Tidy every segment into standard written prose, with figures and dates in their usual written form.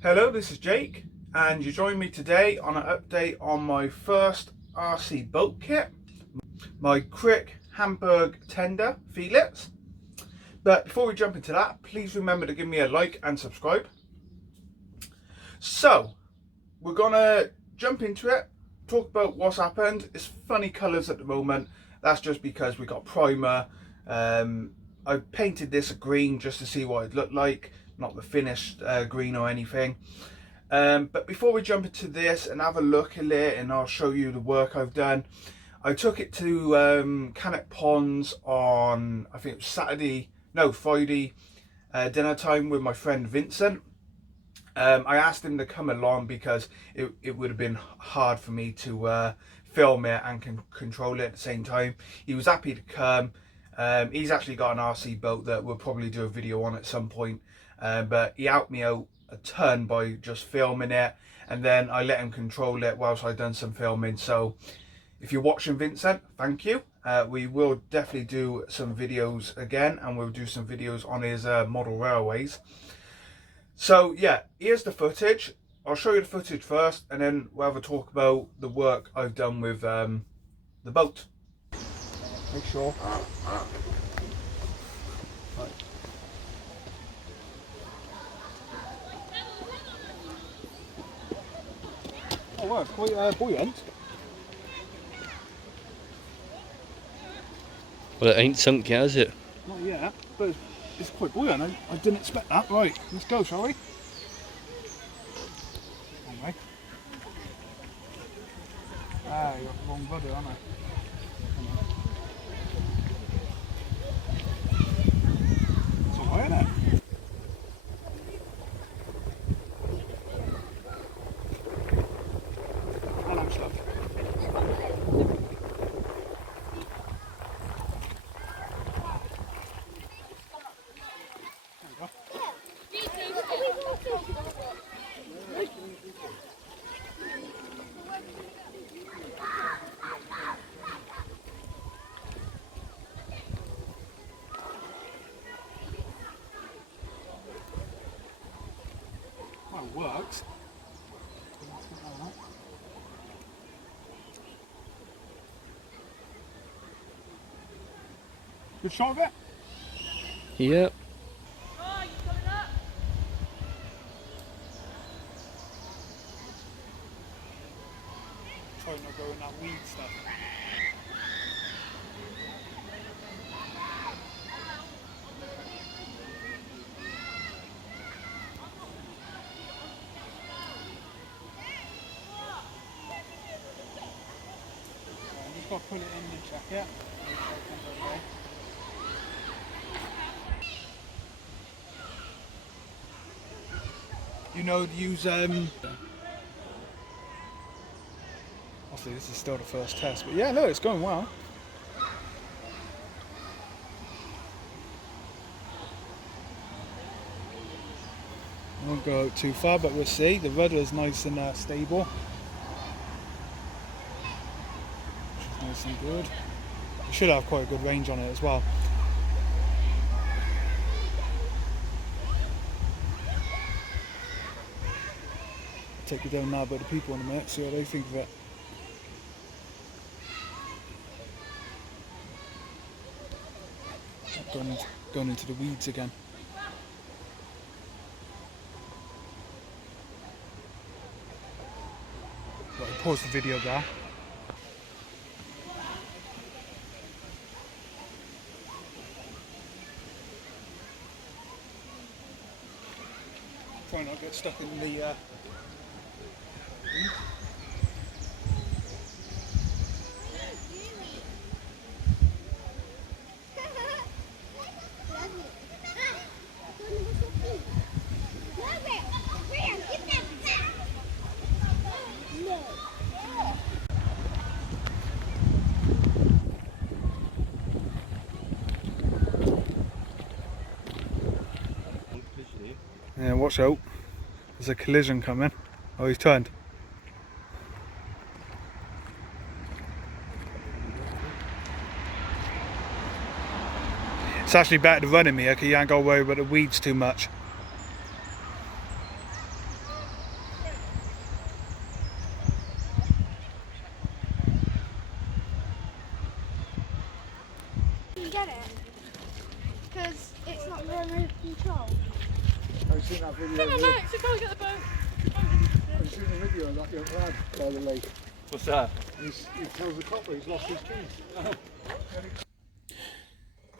Hello, this is Jake, and you join me today on an update on my first RC boat kit, my Crick Hamburg tender feelers. But before we jump into that, please remember to give me a like and subscribe. So, we're gonna jump into it, talk about what's happened. It's funny colours at the moment. That's just because we got primer. I painted this green just to see what it looked like, not the finished green or anything. But before we jump into this and have a look at it, and I'll show you the work I've done, I took it to Canic Ponds on, I think it was Friday dinner time with my friend Vincent. I asked him to come along because it would have been hard for me to film it and control it at the same time. He was happy to come. He's actually got an RC boat that we'll probably do a video on at some point, but he helped me out a ton by just filming it, and then I let him control it whilst I done some filming. So if you're watching, Vincent, thank you. We will definitely do some videos again, and we'll do some videos on his model railways. So yeah, here's the footage. I'll show you the footage first, and then we'll have a talk about the work I've done with the boat. Make sure. Right. Oh wow, it's quite buoyant. Well, it ain't sunk yet, is it? Not yet, but it's quite buoyant. I didn't expect that. Right, let's go, shall we? Anyway. Ah, you got the wrong rudder, aren't I? It's alright, isn't it? Hello, stuff. Well, it works. Good shot of it? Yep. Try not to go in that weed stuff. Just got to put it in and check it. Okay. You know, use obviously this is still the first test, but yeah, look, it's going well. I won't go out too far, but we'll see. The rudder is nice and stable, which is nice and good. It should have quite a good range on it as well. Take you down now by the people in a minute, see what they think of it. Going into the weeds again. Right, pause the video there. Try not to get stuck in the yeah, watch out. There's a collision coming. Oh, he's turned. It's actually better to run him here because you ain't got to worry about the weeds too much. you get it? Because it's not remote control. I've seen that video. Come on, Max, you can't get the boat. I've seen a video of that young lad by the lake. What's that? He tells the copper he's lost his keys.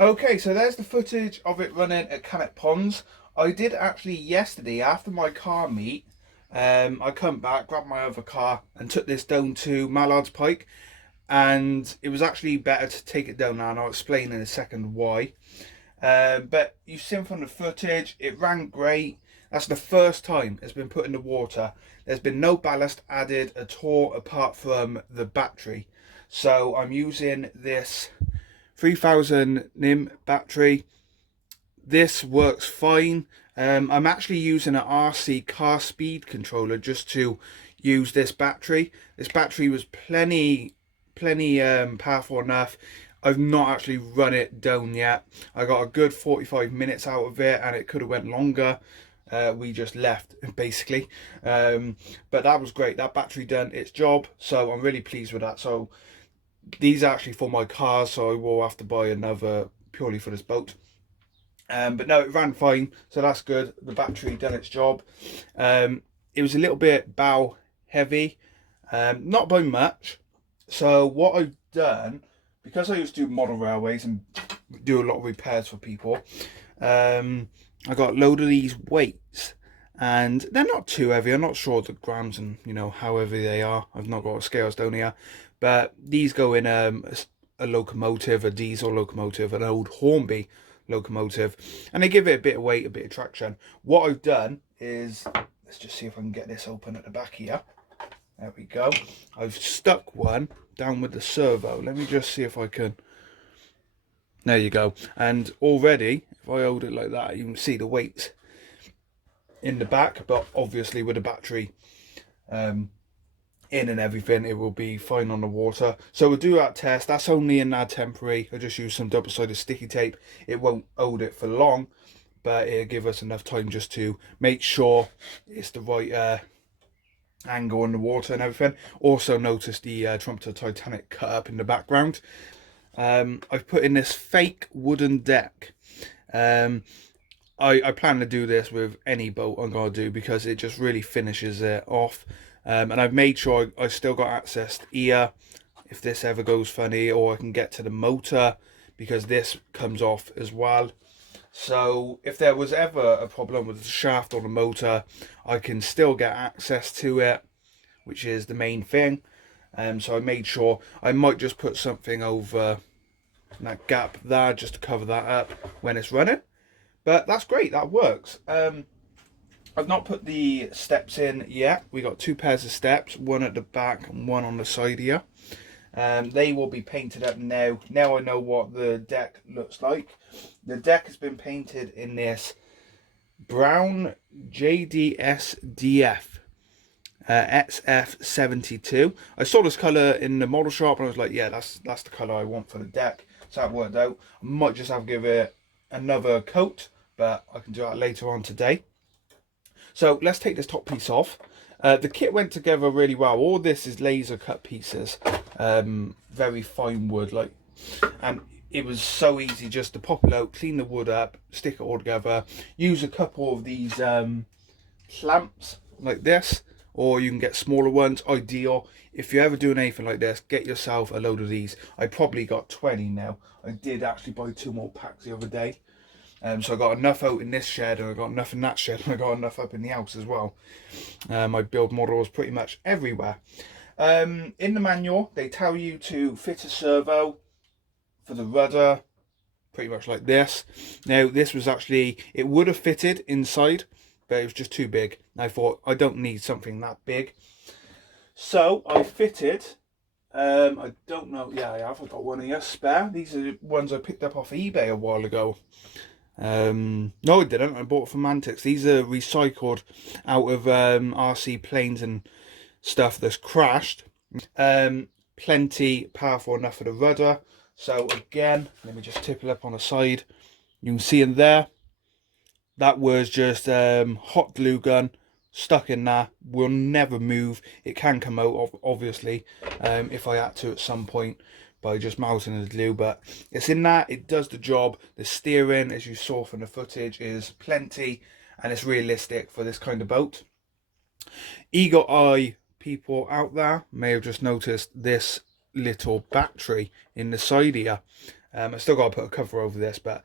Okay, so there's the footage of it running at Canet Ponds. I did actually yesterday, after my car meet, I come back, grabbed my other car and took this down to Mallard's Pike. And it was actually better to take it down now, and I'll explain in a second why. But you've seen from the footage, it ran great. That's the first time it's been put in the water. There's been no ballast added at all apart from the battery. So I'm using this 3000 NIM battery. This works fine. I'm actually using an RC car speed controller just to use this battery. This battery was plenty powerful enough. I've not actually run it down yet. I got a good 45 minutes out of it, and it could have went longer. We just left basically, but that was great. That battery done its job, so I'm really pleased with that. So these are actually for my car, so I will have to buy another purely for this boat. But no, it ran fine, so that's good. The battery done its job. It was a little bit bow heavy, not by much. So what I've done, because I used to do model railways and do a lot of repairs for people, I got a load of these weights, and they're not too heavy. I'm not sure the grams and how heavy they are. I've not got a scales down here, but these go in a locomotive, a diesel locomotive, an old Hornby locomotive, and they give it a bit of weight, a bit of traction. What I've done is, let's just see if I can get this open at the back here. There we go. I've stuck one down with the servo. Let me just see if I can. There you go. And already, if I hold it like that, you can see the weights in the back. But obviously with the battery in and everything, it will be fine on the water. So we'll do that test. That's only in that temporary. I just use some double-sided sticky tape. It won't hold it for long, but it'll give us enough time just to make sure it's the right angle on the water and everything. Also notice the Trumpeter Titanic cut up in the background. I've put in this fake wooden deck. I plan to do this with any boat I'm going to do, because it just really finishes it off. And I've made sure I still got access here if this ever goes funny, or I can get to the motor, because this comes off as well. So if there was ever a problem with the shaft or the motor, I can still get access to it, which is the main thing. So I made sure I might just put something over that gap there just to cover that up when it's running. But that's great, that works. I've not put the steps in yet. We got two pairs of steps, one at the back and one on the side here. They will be painted up now. Now I know what the deck looks like. The deck has been painted in this brown JDSDF XF72. I saw this colour in the model shop and I was like, yeah, that's the colour I want for the deck. So that worked out. I might just have to give it another coat, but I can do that later on today. So let's take this top piece off. The kit went together really well. All this is laser cut pieces, very fine wood, and it was so easy just to pop it out, clean the wood up, stick it all together. Use a couple of these clamps like this, or you can get smaller ones. Ideal if you're ever doing anything like this, get yourself a load of these. I probably got 20 now. I did actually buy 2 more packs the other day. So I got enough out in this shed, and I got enough in that shed, and I got enough up in the house as well. I build models pretty much everywhere. In the manual, they tell you to fit a servo for the rudder, pretty much like this. Now, this was actually, it would have fitted inside, but it was just too big. I thought, I don't need something that big. So I fitted, I don't know, yeah, I have. I've got one here spare. These are the ones I picked up off eBay a while ago. No, I didn't. I bought it from Maniac. These are recycled out of RC planes and stuff that's crashed. Plenty powerful enough for the rudder. So again, let me just tip it up on the side. You can see in there, that was just hot glue gun stuck in there. Will never move. It can come out, obviously, if I had to at some point. by just melting the glue, but it's in that, it does the job. The steering, as you saw from the footage, is plenty, and it's realistic for this kind of boat. Eagle eye people out there may have just noticed this little battery in the side here. I still got to put a cover over this, but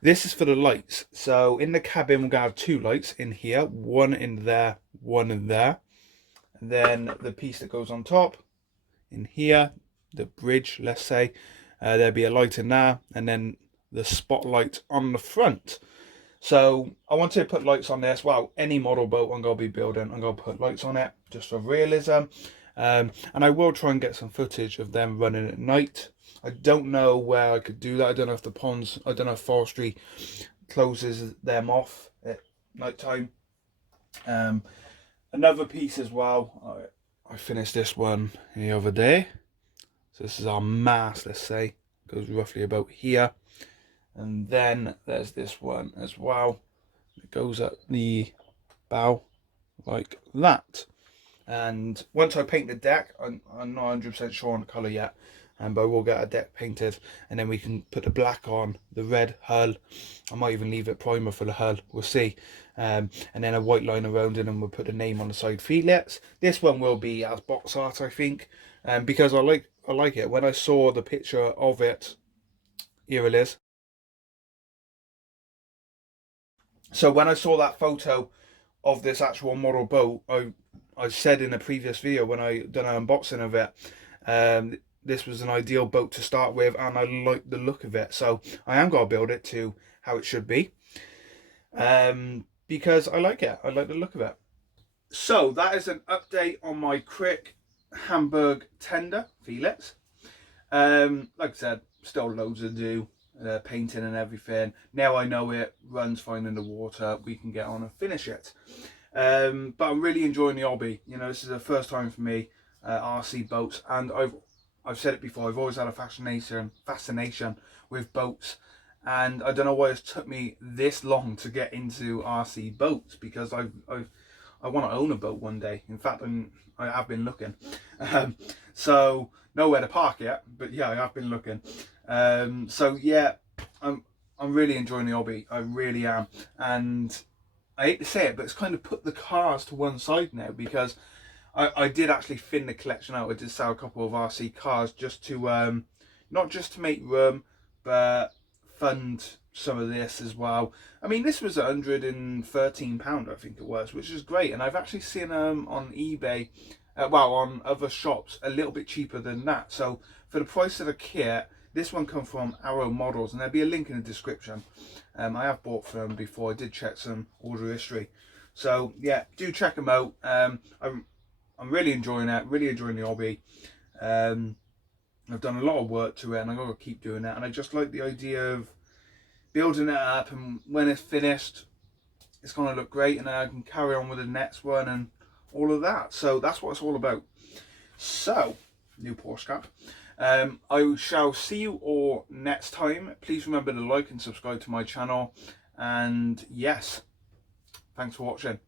this is for the lights. So in the cabin, we're going to have 2 lights in here, one in there, one in there. And then the piece that goes on top, in here, the bridge, let's say, there'll be a light in there, and then the spotlight on the front. So I want to put lights on this. Well, any model boat I'm going to be building, I'm going to put lights on it, just for realism. And I will try and get some footage of them running at night. I don't know where I could do that. I don't know if the ponds, I don't know if forestry closes them off at night time. Another piece as well, I finished this one the other day. So this is our mast, let's say, goes roughly about here. And then there's this one as well. It goes up the bow like that. And once I paint the deck, I'm not 100% sure on the colour yet, but we'll get a deck painted, and then we can put the black on, the red hull. I might even leave it primer for the hull, we'll see. And then a white line around it, and we'll put the name on the side feelets. This one will be as box art, I think, because I like it. When I saw the picture of it, here it is. So when I saw that photo of this actual model boat, I said in a previous video when I done an unboxing of it, this was an ideal boat to start with, and I like the look of it. So I am going to build it to how it should be, because I like it. I like the look of it. So that is an update on my Crick Hamburg tender fillets. Like I said, still loads to do. Painting and everything. Now I know it runs fine in the water, we can get on and finish it. But I'm really enjoying the hobby. You know, this is the first time for me, RC boats, and I've said it before, I've always had a fascination with boats, and I don't know why it's took me this long to get into RC boats, because I want to own a boat one day. In fact, I have been looking. So nowhere to park yet, but yeah, I have been looking. So yeah, I'm really enjoying the hobby. I really am, and I hate to say it, but it's kind of put the cars to one side now, because I did actually thin the collection out. I did sell a couple of RC cars just to not just to make room, but fund some of this as well. I mean, this was £113, I think it was, which is great, and I've actually seen on eBay, well, on other shops, a little bit cheaper than that. So for the price of a kit, this one comes from Arrow Models, and there'll be a link in the description. I have bought from them before. I did check some order history, so yeah, do check them out. I'm really enjoying it, really enjoying the hobby. I've done a lot of work to it, and I'm going to keep doing that. And I just like the idea of building it up, and when it's finished, it's going to look great, and then I can carry on with the next one and all of that. So that's what it's all about. So, new Porsche cap. I shall see you all next time. Please remember to like and subscribe to my channel. And yes, thanks for watching.